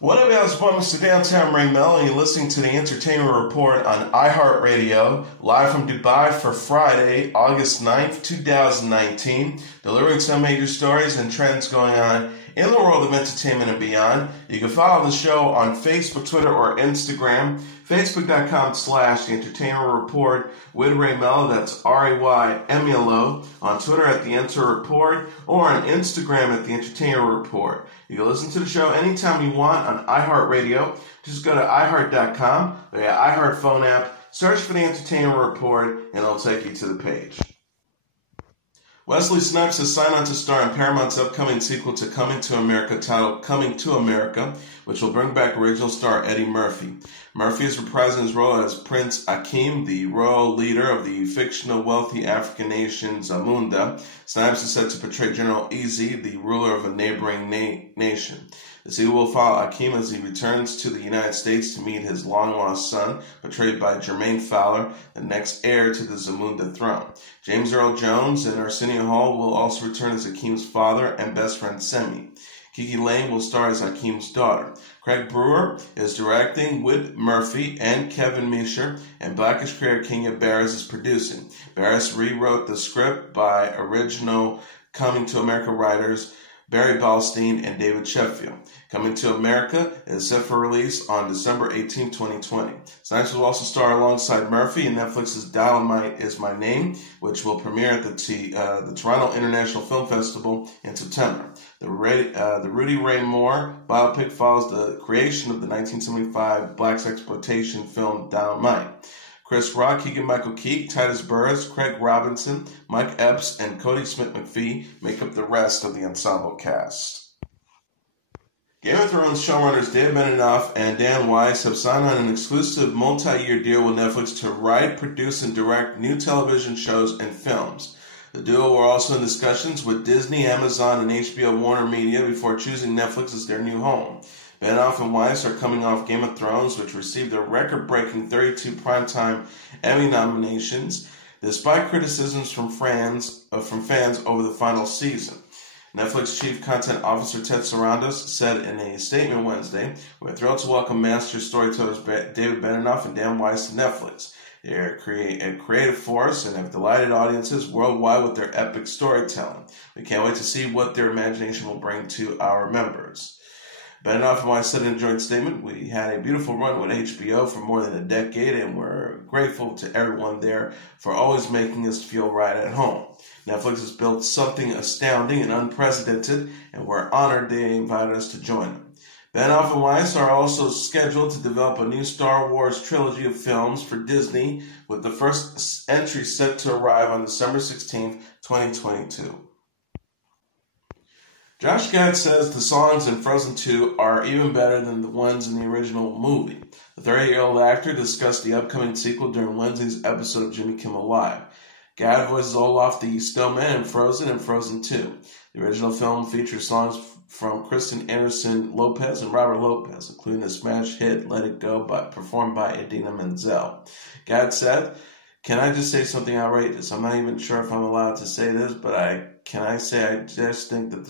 What up, guys? Welcome to Downtown Ray Melo, and you're listening to the Entertainment Report on iHeartRadio, live from Dubai for Friday, August 9th, 2019, delivering some major stories and trends going on in the world of entertainment and beyond. You can follow the show on Facebook, Twitter, or Instagram. Facebook.com/The Entertainment Report with Ray Melo, that's RAYMELO. On Twitter at The Enter Report, or on Instagram at The Entertainment Report. You can listen to the show anytime you want on iHeartRadio. Just go to iHeart.com or your iHeart phone app, search for The Entertainment Report, and it'll take you to the page. Wesley Snipes has signed on to star in Paramount's upcoming sequel to Coming to America titled Coming to America, which will bring back original star Eddie Murphy. Murphy is reprising his role as Prince Akeem, the royal leader of the fictional wealthy African nation Zamunda. Snipes is set to portray General Easy, the ruler of a neighboring nation. The sequel will follow Akeem as he returns to the United States to meet his long-lost son, portrayed by Jermaine Fowler, the next heir to the Zamunda throne. James Earl Jones and Arsenio Hall will also return as Akeem's father and best friend Semi. Kiki Lane will star as Akeem's daughter. Craig Brewer is directing with Murphy and Kevin Misher, and Blackish creator Kenya Barris is producing. Barris rewrote the script by original Coming to America writers Barry Balstein and David Sheffield. Coming to America is set for release on December 18, 2020. Snipes will also star alongside Murphy in Netflix's Dolomite Is My Name, which will premiere at the Toronto International Film Festival in September. The Rudy Ray Moore biopic follows the creation of the 1975 blaxploitation film Dolomite. Chris Rock, Keegan-Michael Key, Titus Burris, Craig Robinson, Mike Epps, and Cody Smith-McPhee make up the rest of the ensemble cast. Game of Thrones showrunners David Benioff and Dan Weiss have signed on an exclusive multi-year deal with Netflix to write, produce, and direct new television shows and films. The duo were also in discussions with Disney, Amazon, and HBO Warner Media before choosing Netflix as their new home. Benioff and Weiss are coming off Game of Thrones, which received a record-breaking 32 primetime Emmy nominations, despite criticisms from fans over the final season. Netflix Chief Content Officer Ted Sarandos said in a statement Wednesday, "We're thrilled to welcome master storytellers David Benioff and Dan Weiss to Netflix. They are a creative force and have delighted audiences worldwide with their epic storytelling. We can't wait to see what their imagination will bring to our members." Benioff and Weiss said in a joint statement, "We had a beautiful run with HBO for more than a decade, and we're grateful to everyone there for always making us feel right at home. Netflix has built something astounding and unprecedented, and we're honored they invited us to join them." Benioff and Weiss are also scheduled to develop a new Star Wars trilogy of films for Disney, with the first entry set to arrive on December 16th, 2022. Josh Gad says the songs in Frozen 2 are even better than the ones in the original movie. The 30-year-old actor discussed the upcoming sequel during Wednesday's episode of Jimmy Kimmel Live. Gad voices Olaf the Snowman in Frozen and Frozen 2. The original film features songs from Kristen Anderson Lopez and Robert Lopez, including the smash hit Let It Go, performed by Idina Menzel. Gad said, "Can I just say something outrageous? I'm not even sure if I'm allowed to say this, but I just think that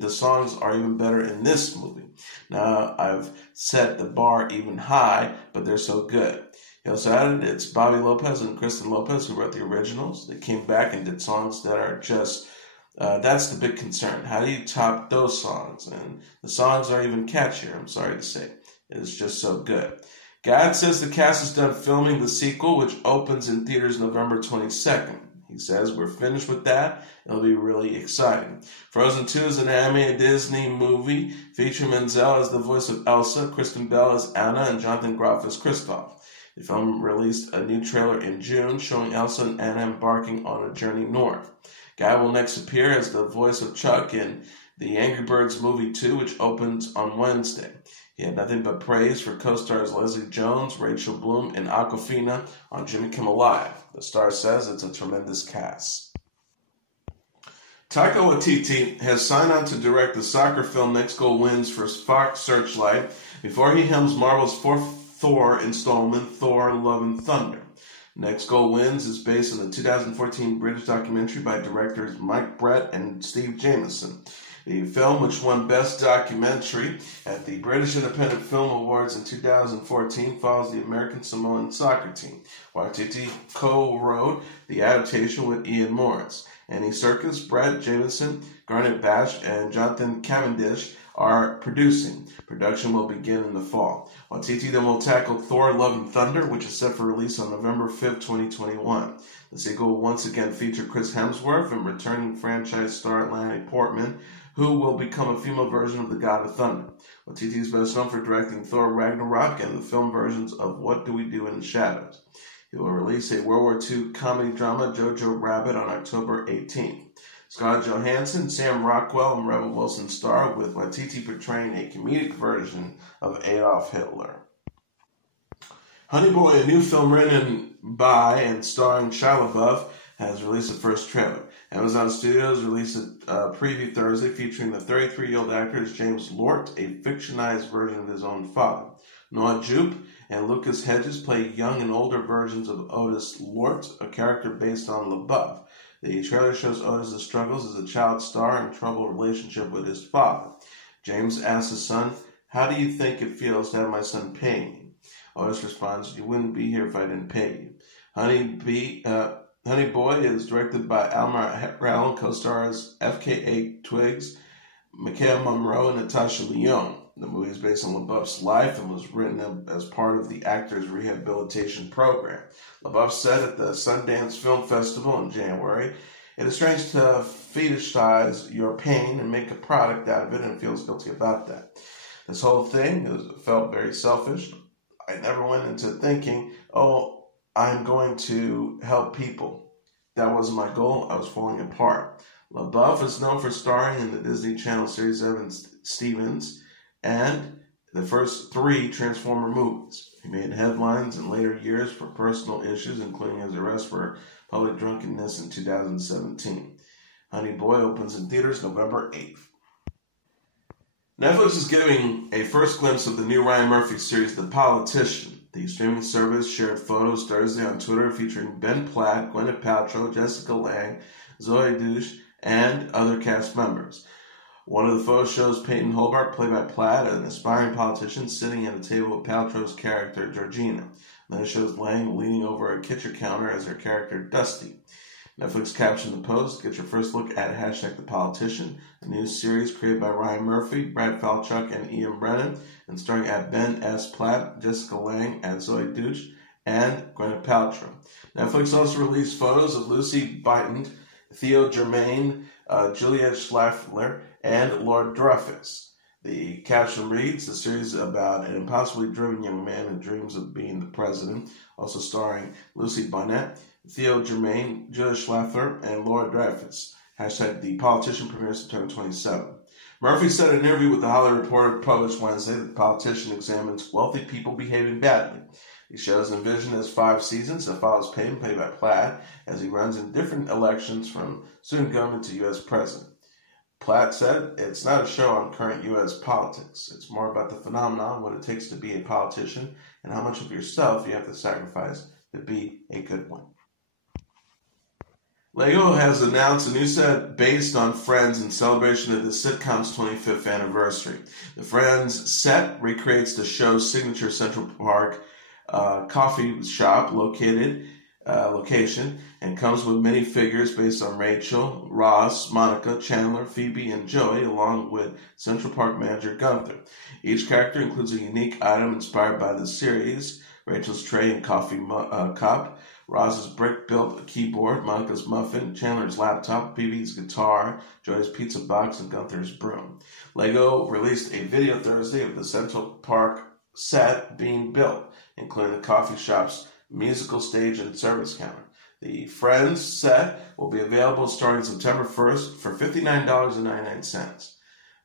the songs are even better in this movie. Now, I've set the bar even high, but they're so good." He also added, "It's Bobby Lopez and Kristen Lopez who wrote the originals. They came back and did songs that are just, that's the big concern. How do you top those songs? And the songs are even catchier, I'm sorry to say. It's just so good." Gad says the cast is done filming the sequel, which opens in theaters November 22nd. He says, "We're finished with that. It'll be really exciting." Frozen 2 is an animated Disney movie featuring Menzel as the voice of Elsa, Kristen Bell as Anna, and Jonathan Groff as Kristoff. The film released a new trailer in June showing Elsa and Anna embarking on a journey north. Guy will next appear as the voice of Chuck in the Angry Birds movie 2, which opens on Wednesday. He had nothing but praise for co-stars Leslie Jones, Rachel Bloom, and Awkwafina on Jimmy Kimmel Live. The star says it's a tremendous cast. Taika Waititi has signed on to direct the soccer film Next Goal Wins for Fox Searchlight before he helms Marvel's fourth Thor installment, Thor Love and Thunder. Next Goal Wins is based on the 2014 British documentary by directors Mike Brett and Steve Jameson. The film, which won Best Documentary at the British Independent Film Awards in 2014, follows the American Samoan soccer team. Waititi co-wrote the adaptation with Ian Morris. Annie Serkis, Brett Jameson, Garnet Bash, and Jonathan Cavendish are producing. Production will begin in the fall. Waititi then will tackle Thor Love and Thunder, which is set for release on November 5th, 2021. The sequel will once again feature Chris Hemsworth and returning franchise star Natalie Portman, who will become a female version of the God of Thunder. Waititi is best known for directing Thor Ragnarok and the film versions of What Do We Do in the Shadows. He will release a World War II comedy drama, Jojo Rabbit, on October 18th. Scarlett Johansson, Sam Rockwell, and Rebel Wilson star, with Waititi portraying a comedic version of Adolf Hitler. Honey Boy, a new film written by and starring Shia LaBeouf, has released the first trailer. Amazon Studios released a preview Thursday featuring the 33-year-old actor as James Lort, a fictionalized version of his own father. Noah Jupe and Lucas Hedges play young and older versions of Otis Lort, a character based on LaBeouf. The trailer shows Otis' struggles as a child star and troubled relationship with his father. James asks his son, "How do you think it feels to have my son paying you?" Otis responds, "You wouldn't be here if I didn't pay you." Honey Boy is directed by Almar Rowland, co-stars FKA Twigs, Micaiah Monroe, and Natasha Lyonne. The movie is based on LaBeouf's life and was written as part of the actor's rehabilitation program. LaBeouf said at the Sundance Film Festival in January, "It is strange to fetishize your pain and make a product out of it, and feels guilty about that. This whole thing felt very selfish. I never went into thinking, oh, I'm going to help people. That wasn't my goal. I was falling apart." LaBeouf is known for starring in the Disney Channel series Evan Stevens and the first 3 Transformer movies. He made headlines in later years for personal issues, including his arrest for public drunkenness in 2017. Honey Boy opens in theaters November 8th. Netflix is giving a first glimpse of the new Ryan Murphy series, The Politician. The streaming service shared photos Thursday on Twitter featuring Ben Platt, Gwyneth Paltrow, Jessica Lange, Zoe Deutch, and other cast members. One of the photos shows Peyton Hobart, played by Platt, an aspiring politician, sitting at a table with Paltrow's character, Georgina. Then it shows Lange leaning over a kitchen counter as her character, Dusty. Netflix captioned the post, "Get your first look at #ThePolitician," a new series created by Ryan Murphy, Brad Falchuk, and Ian Brennan, and starring at Ben S. Platt, Jessica Lange, and Zoe Deutch, and Gwyneth Paltrow. Netflix also released photos of Lucy Byton, Theo Germain, Juliette Schlaffer, and Lord Dreyfus. The caption reads, "The series is about an impossibly driven young man who dreams of being the president," also starring Lucy Barnett, Theo Germain, Juliette Schlaffer, and Laura Dreyfus. #The Politician premieres September 27. Murphy said in an interview with The Hollywood Reporter published Wednesday that The Politician examines wealthy people behaving badly. The show is envisioned as 5 seasons that follows Peyton, played by Platt, as he runs in different elections from student government to U.S. president. Platt said, "It's not a show on current U.S. politics. It's more about the phenomenon, what it takes to be a politician, and how much of yourself you have to sacrifice to be a good one." Lego has announced a new set based on Friends in celebration of the sitcom's 25th anniversary. The Friends set recreates the show's signature Central Perk coffee shop location and comes with many figures based on Rachel, Ross, Monica, Chandler, Phoebe, and Joey, along with Central Park manager Gunther. Each character includes a unique item inspired by the series: Rachel's tray and coffee cup, Ross's brick-built keyboard, Monica's muffin, Chandler's laptop, Phoebe's guitar, Joey's pizza box, and Gunther's broom. Lego released a video Thursday of the Central Park set being built, including the coffee shop's musical stage and service counter. The Friends set will be available starting September 1st for $59.99.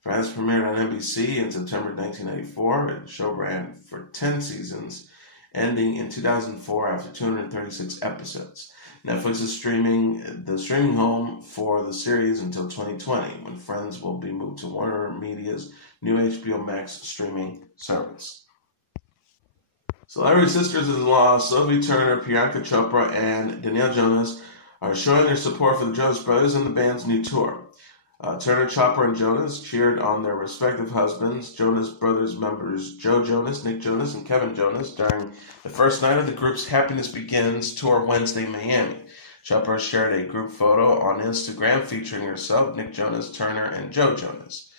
Friends premiered on NBC in September 1994 and the show ran for 10 seasons, ending in 2004 after 236 episodes. Netflix is the streaming home for the series until 2020, when Friends will be moved to Warner Media's new HBO Max streaming service. Celebrity sisters-in-law Sophie Turner, Priyanka Chopra, and Danielle Jonas are showing their support for the Jonas Brothers and the band's new tour. Turner, Chopra, and Jonas cheered on their respective husbands, Jonas Brothers members Joe Jonas, Nick Jonas, and Kevin Jonas during the first night of the group's Happiness Begins tour Wednesday, Miami. Chopra shared a group photo on Instagram featuring herself, Nick Jonas, Turner, and Joe Jonas.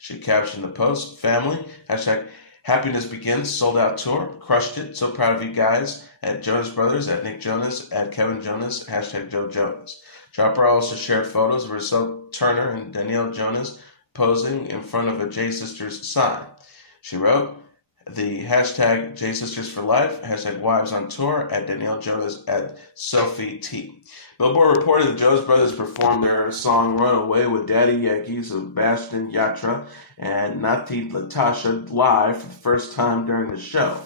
She captioned the post, "Family, hashtag Happiness Begins, sold out tour, crushed it, so proud of you guys, at Jonas Brothers, at Nick Jonas, at Kevin Jonas, hashtag Joe Jonas." Chopra also shared photos of herself, Turner, and Danielle Jonas posing in front of a J Sisters sign. She wrote, the hashtag J Sisters for Life, hashtag Wives on Tour, at Danielle Jonas, at Sophie T. Billboard reported the Jonas Brothers performed their song Runaway with Daddy Yankees of Bastion Yatra and Nati Latasha live for the first time during the show.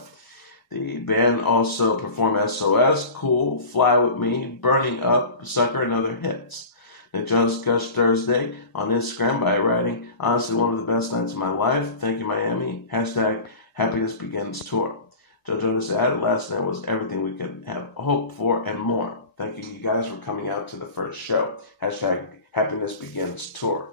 The band also performed SOS, Cool, Fly With Me, Burning Up, Sucker, and other hits. Nick Jonas gushed Thursday on Instagram by writing, "Honestly, one of the best nights of my life. Thank you, Miami. Hashtag Happiness Begins Tour." Joe Jonas added, "Last night was everything we could have hoped for and more. Thank you guys for coming out to the first show. Hashtag Happiness Begins Tour."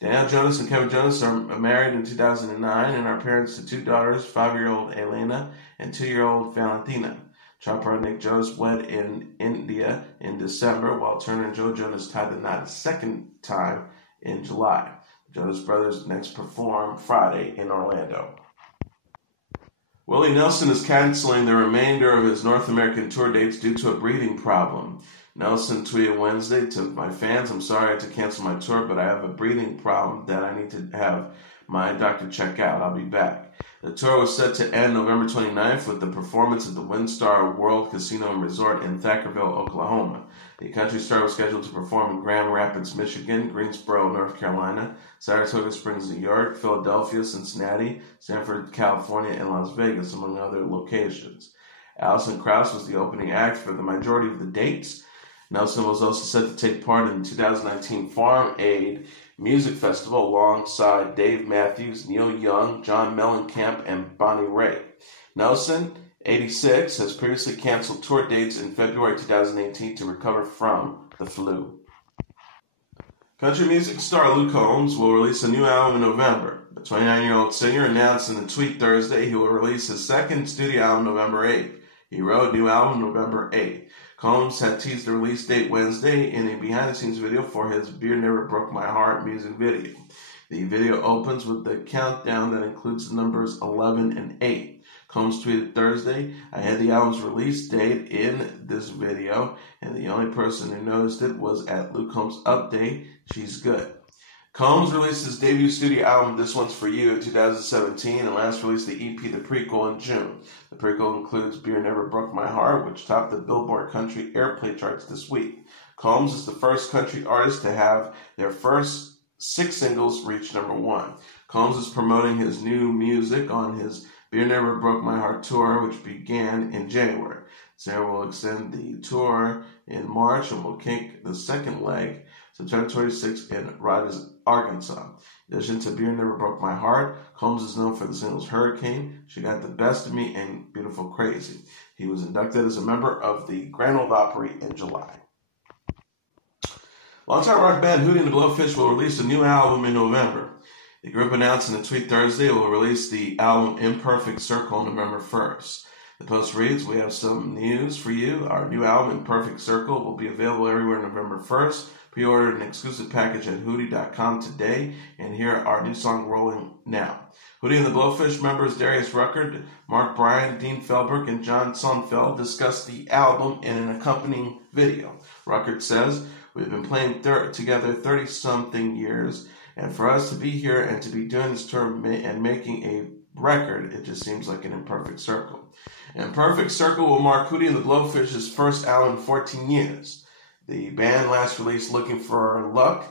Danielle Jonas and Kevin Jonas are married in 2009 and are parents to 2 daughters, 5-year-old Elena and 2-year-old Valentina. Chopra and Nick Jonas wed in India in December, while Turner and Joe Jonas tied the knot a second time in July. The Jonas Brothers next perform Friday in Orlando. Willie Nelson is canceling the remainder of his North American tour dates due to a breathing problem. Nelson tweeted Wednesday to my fans, "I'm sorry to cancel my tour, but I have a breathing problem that I need to have my doctor check out. I'll be back." The tour was set to end November 29th with the performance at the WinStar World Casino and Resort in Thackerville, Oklahoma. The country star was scheduled to perform in Grand Rapids, Michigan, Greensboro, North Carolina, Saratoga Springs, New York, Philadelphia, Cincinnati, Stanford, California, and Las Vegas, among other locations. Alison Krauss was the opening act for the majority of the dates. Nelson was also set to take part in the 2019 Farm Aid Music Festival alongside Dave Matthews, Neil Young, John Mellencamp, and Bonnie Raitt. Nelson, 86, has previously canceled tour dates in February 2018 to recover from the flu. Country music star Luke Combs will release a new album in November. The 29-year-old singer announced in a tweet Thursday he will release his second studio album November 8th. He wrote, "New album November 8th. Combs had teased the release date Wednesday in a behind-the-scenes video for his Beer Never Broke My Heart music video. The video opens with the countdown that includes the numbers 11 and 8. Combs tweeted Thursday, "I had the album's release date in this video, and the only person who noticed it was at Luke Combs' update. She's good." Combs released his debut studio album, This One's For You, in 2017 and last released the EP, The Prequel, in June. The prequel includes Beer Never Broke My Heart, which topped the Billboard Country Airplay charts this week. Combs is the first country artist to have their first 6 singles reach number 1. Combs is promoting his new music on his Beer Never Broke My Heart tour, which began in January. Sarah will extend the tour in March and will kick the second leg September 26th in Rogers, Arkansas. In addition to Beer Never Broke My Heart, Combs is known for the singles Hurricane, She Got the Best of Me, and Beautiful Crazy. He was inducted as a member of the Grand Ole Opry in July. Longtime rock band Hootie the Blowfish will release a new album in November. The group announced in a tweet Thursday it will release the album Imperfect Circle on November 1st. The post reads, "We have some news for you. Our new album, Imperfect Circle, will be available everywhere November 1st. Pre-order an exclusive package at Hootie.com today, and hear our new song Rolling Now." Hootie and the Blowfish members Darius Rucker, Mark Bryan, Dean Felbrook, and John Sonfeld discussed the album in an accompanying video. Rucker says, "We've been playing together 30-something years, and for us to be here and to be doing this tour and making a record, it just seems like an imperfect circle." Imperfect Circle will mark Hootie and the Blowfish's first album in 14 years. The band last released Looking for Luck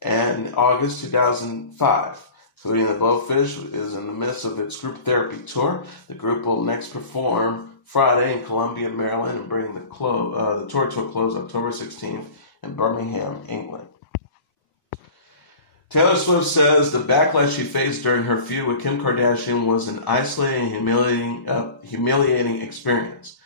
in August 2005. Hootie and the Blowfish is in the midst of its group therapy tour. The group will next perform Friday in Columbia, Maryland, and bring the tour to a close October 16th in Birmingham, England. Taylor Swift says the backlash she faced during her feud with Kim Kardashian was an isolating and humiliating experience.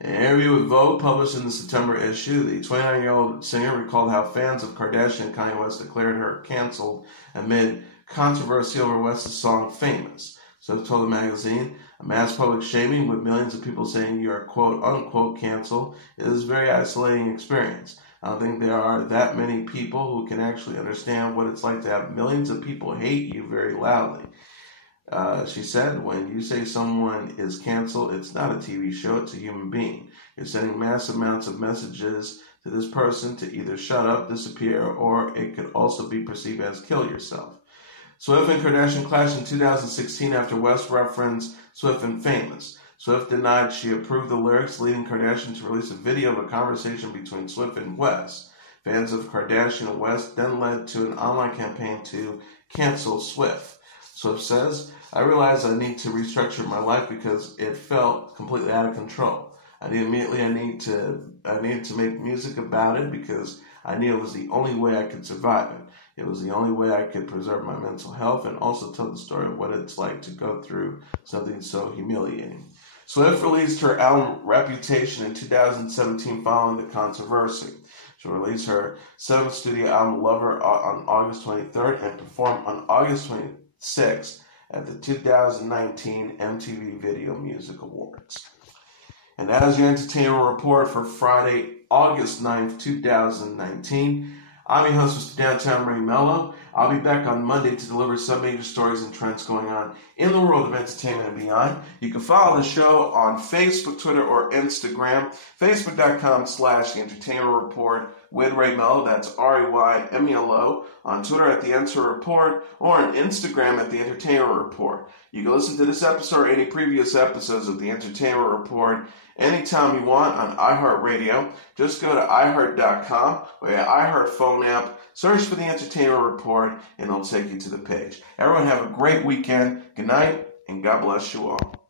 In an interview with Vogue, published in the September issue, the 29-year-old singer recalled how fans of Kardashian and Kanye West declared her canceled amid controversy over West's song Famous. So told the magazine, a mass public shaming with millions of people saying you are quote-unquote canceled is a very isolating experience. I don't think there are that many people who can actually understand what it's like to have millions of people hate you very loudly. She said, when you say someone is canceled, it's not a TV show, it's a human being. You're sending mass amounts of messages to this person to either shut up, disappear, or it could also be perceived as kill yourself. Swift and Kardashian clashed in 2016 after West referenced Swift in Famous. Swift denied she approved the lyrics, leading Kardashian to release a video of a conversation between Swift and West. Fans of Kardashian and West then led to an online campaign to cancel Swift. Swift says, I realized I need to restructure my life because it felt completely out of control. I needed to make music about it because I knew it was the only way I could survive it. It was the only way I could preserve my mental health and also tell the story of what it's like to go through something so humiliating. Swift released her album Reputation in 2017 following the controversy. She'll release her 7th studio album Lover on August 23rd and perform on August 26th at the 2019 MTV Video Music Awards. And that is your entertainment report for Friday, August 9th, 2019. I'm your host, Mr. Downtown Melo. I'll be back on Monday to deliver some major stories and trends going on in the world of entertainment and beyond. You can follow the show on Facebook, Twitter, or Instagram. Facebook.com/The Entertainment Report with Ray Melo. That's RAYMELO. On Twitter at The Enter Report or on Instagram at The Entertainment Report. You can listen to this episode or any previous episodes of The Entertainment Report anytime you want on iHeartRadio. Just go to iHeart.com or your iHeart phone app, search for The Entertainment Report, and it'll take you to the page. Everyone have a great weekend. Good night, and God bless you all.